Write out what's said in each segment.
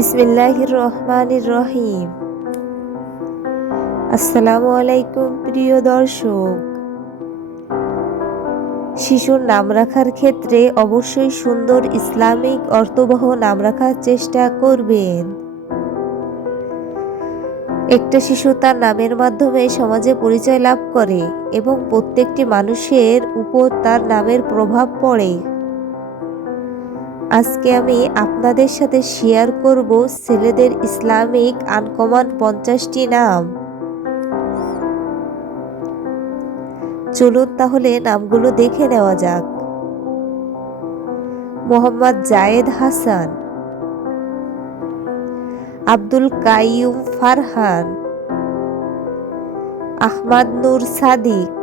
বিসমিল্লাহির রহমানির রহিম আসসালামু আলাইকুম প্রিয় দর্শক। শিশুর নাম রাখার ক্ষেত্রে অবশ্যই সুন্দর ইসলামিক অর্থবহ নাম রাখার চেষ্টা করবেন। একটা শিশু তার নামের মাধ্যমে সমাজে পরিচয় লাভ করে এবং প্রত্যেকটি মানুষের উপর তার নামের প্রভাব পড়ে। আজকে আমি আপনাদের সাথে শেয়ার করব ছেলেদের ইসলামিক আনকমন পঞ্চাশটি নাম। চলুন তাহলে নামগুলো দেখে নেওয়া যাক। মোহাম্মদ জায়েদ হাসান, আব্দুল কাইয়ুম ফারহান, আহমাদ নূর সাদিক,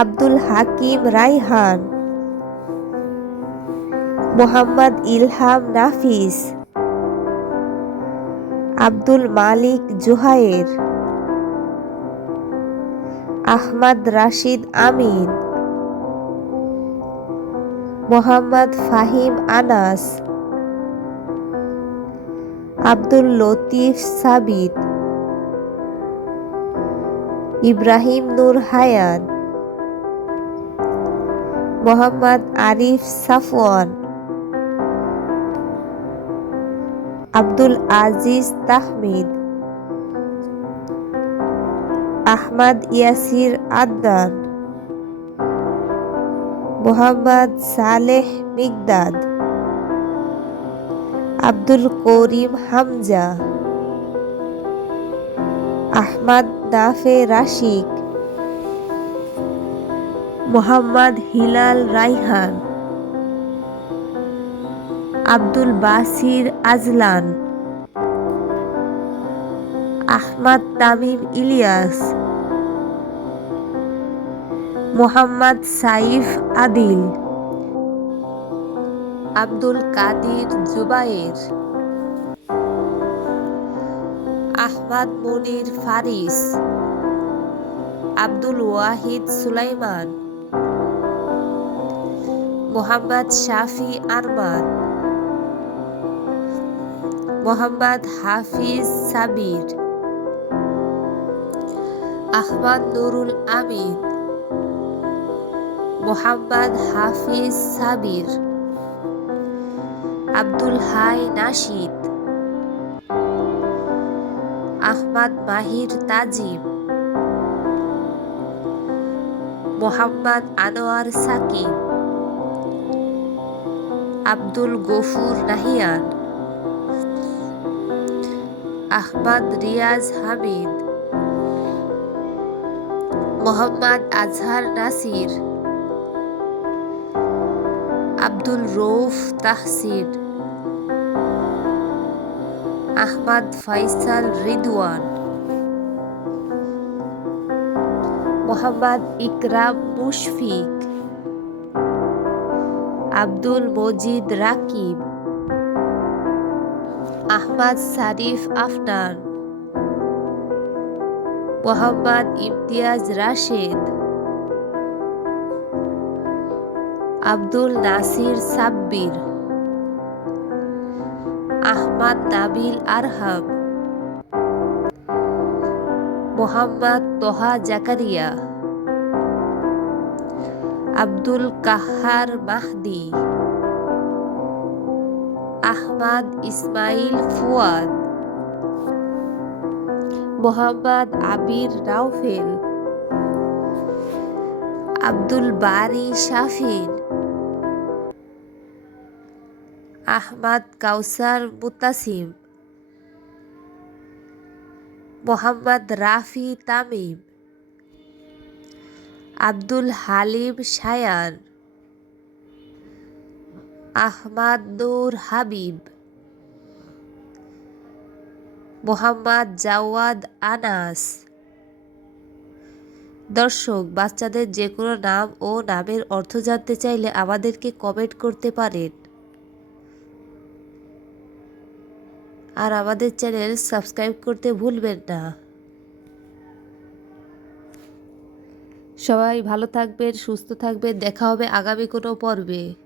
আব্দুল হাকিম রাইহান মোহাম্মদ ইলহাম নাফিস, আব্দুল মালিক জোহায়ের আহমদ রাশিদ আমিন, মোহাম্মদ ফাহিম আনাস, আব্দুল লতিফ সাবিত, ইব্রাহিম নূর হায়ান, মোহাম্মদ আরিফ সাফওয়ান। আব্দুল আজিজ তাহমিদ, আহমদ ইয়াসির আদনান, মোহাম্মদ সালেহ মিগদাদ, আব্দুল করিম হামজা, আহমদ নাফে রাশিক, মোহাম্মদ হিলাল রাইহান। আব্দুল বাসির আজলান, আহমদ তামিম ইলিয়াস, মোহাম্মদ সাইফ আদিল, আব্দুল কাদির জুবায়ের আহমদ মনির ফারিস, আব্দুল ওয়াহিদ সুলাইমান, মোহাম্মদ শাফি আরমান। মোহাম্মদ হাফিজ সাবির, আহমদ নুরুল আমিন, মোহাম্মদ হাফিজ সাবির, আব্দুল হাই নাশিদ আহমদ মাহির তাজিম, মোহাম্মদ আনোয়ার সাকিব, আব্দুল গফুর নাহিয়ান। আহমদ রিয়াজ হামিদ। মোহাম্মদ আজহার নাসির। আব্দুল রৌফ তাহসিন। আহমদ ফাইসাল রিদওয়ান। মোহাম্মদ ইকরাম মুশফিক। আব্দুল মজিদ রাকিব। আহমদ সারিফ আফনান মোহাম্মদ ইমতিয়াজ রাশেদ, আব্দুল নাসির সাব্বির, আহমদ নাবিল আরহাম, মোহাম্মদ তোহা জাকারিয়া, আব্দুল কাহার মাহদি। আহমদ ইসমাইল ফুয়াদ। মোহাম্মদ আবির রাউফেল। আব্দুল বারি শাফিন আহমদ কাউসার মুতাসিম। মোহাম্মদ রাফি তামিম। আব্দুল হালিম শায়ান। আহমাদ নূর হাবিব। মোহাম্মদ জাওয়াদ আনাস। দর্শক, বাচ্চাদের যে কোনো নাম ও নামের অর্থ জানতে চাইলে আমাদেরকে কমেন্ট করতে পারেন। আর আমাদের চ্যানেল সাবস্ক্রাইব করতে ভুলবেন না। সবাই ভালো থাকবেন, সুস্থ থাকবেন। দেখা হবে আগামী কোনো পর্বে।